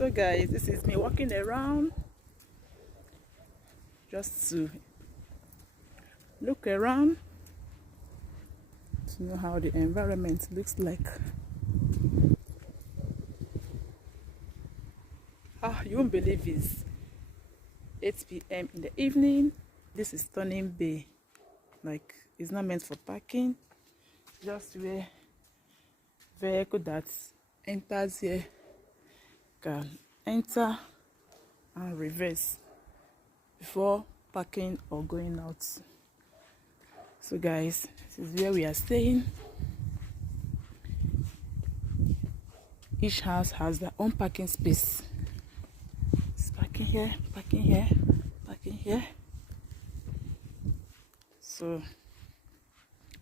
So guys, this is me walking around just to look around to know how the environment looks like. You won't believe it's 8 p.m. in the evening. This is Turning Bay. Like, it's not meant for parking, just where vehicle that enters here can enter and reverse before parking or going out. So guys, this is where we are staying. Each house has their own parking space. It's parking here, parking here, parking here. So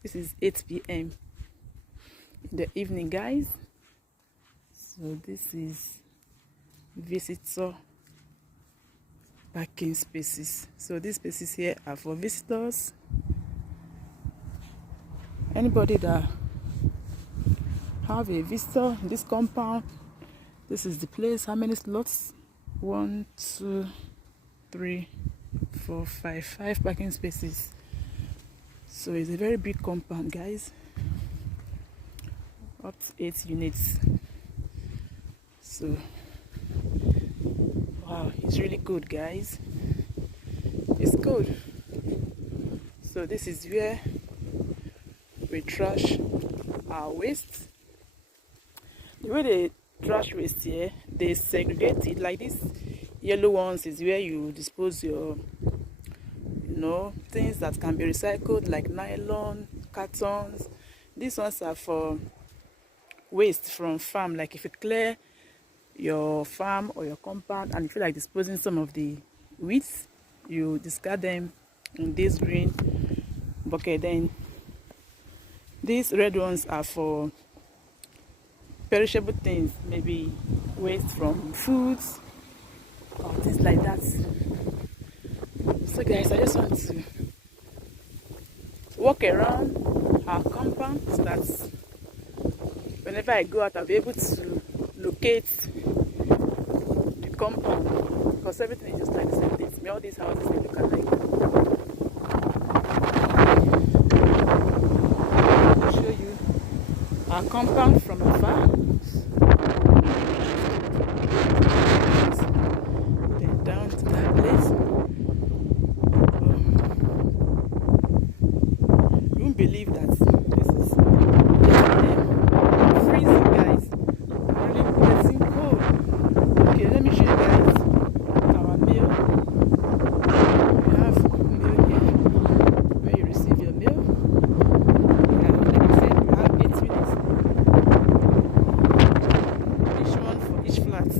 this is 8 p.m. in the evening, guys. So this is visitor parking spaces. So these spaces here are for visitors. Anybody that have a visitor in this compound, this is the place. How many slots? 1, 2, 3, 4, 5 parking spaces. So it's a very big compound, guys. Up to 8 units. So wow, it's really good, guys. It's good. So this is where we trash our waste. The way they trash waste here, they segregate it. Like this yellow ones is where you dispose your things that can be recycled, like nylon, cartons. These ones are for waste from farm. Like if you clear your farm or your compound and you feel like disposing some of the weeds, you discard them in this green bucket. Then these red ones are for perishable things, maybe waste from foods or things like that. So guys, I just want to walk around our compound so that whenever I go out, I'll be able to locate the compound, because everything is just like the same thing. All these houses, they look alike. I'll show you our compound from afar. Then down to that place. You won't believe that this is freezing, guys. Really getting cold. Okay, let me show you guys our meal. We have meal here where you receive your meal. And like I said, we have 8 units. Each one for each flat.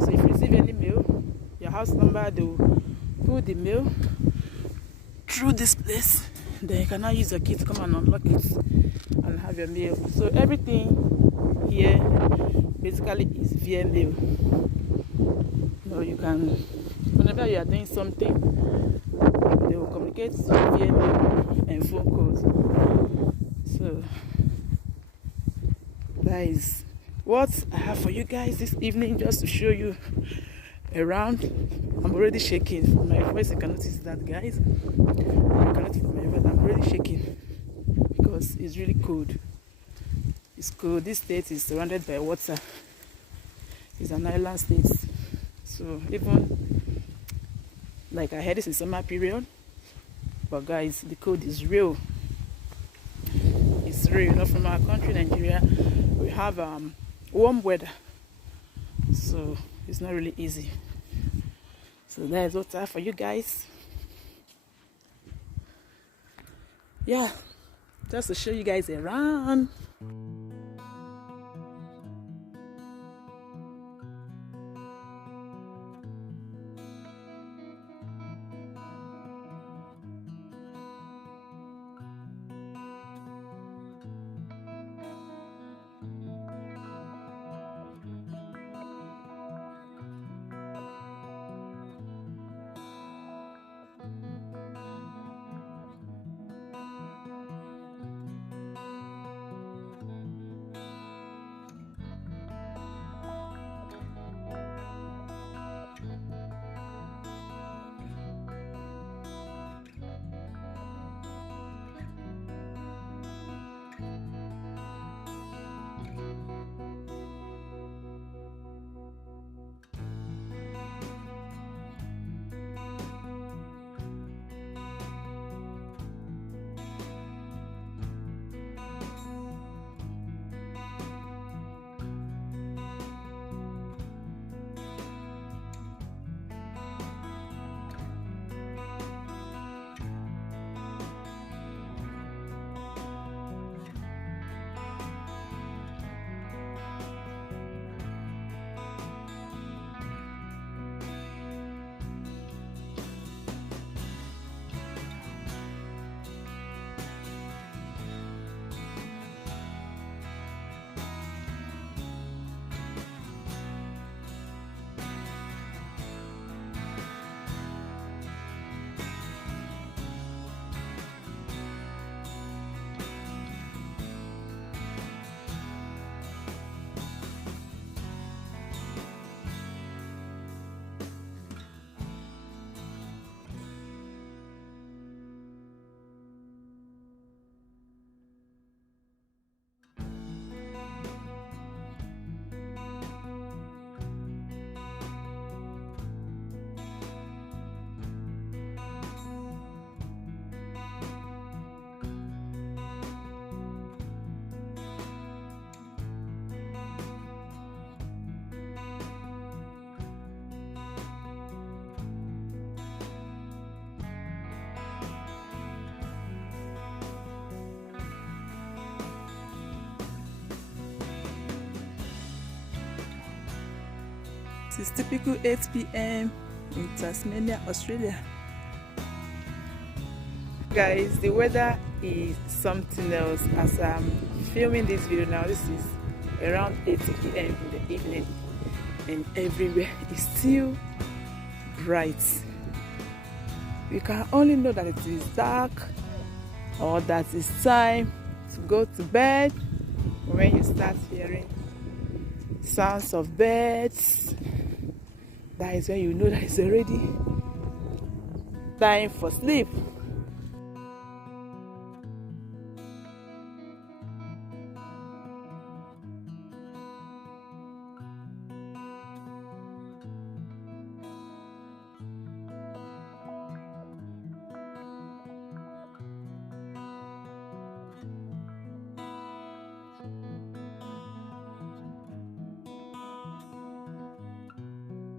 So if you receive any meal, your house number, they will put the mail through this place. Then you can now use your key to come and unlock it and have your mail. So everything here basically is via mail. You can, whenever you are doing something, they will communicate via mail and phone calls. So that is what I have for you guys this evening, just to show you around. I'm already shaking from my voice. You can notice that, guys. You can notice from my voice I'm already shaking because it's really cold. It's cold. This state is surrounded by water. It's an island state. So even like I heard, this is summer period, but guys, the cold is real. It's real. From our country, Nigeria, we have warm weather, so it's not really easy. So that is what I have for you guys. Yeah, just to show you guys around. It is typical 8 p.m. in Tasmania, Australia. Guys, the weather is something else. As I'm filming this video now, this is around 8 p.m. in the evening, and everywhere is still bright. You can only know that it is dark or that it's time to go to bed when you start hearing sounds of birds. That is when you know that it's already time for sleep.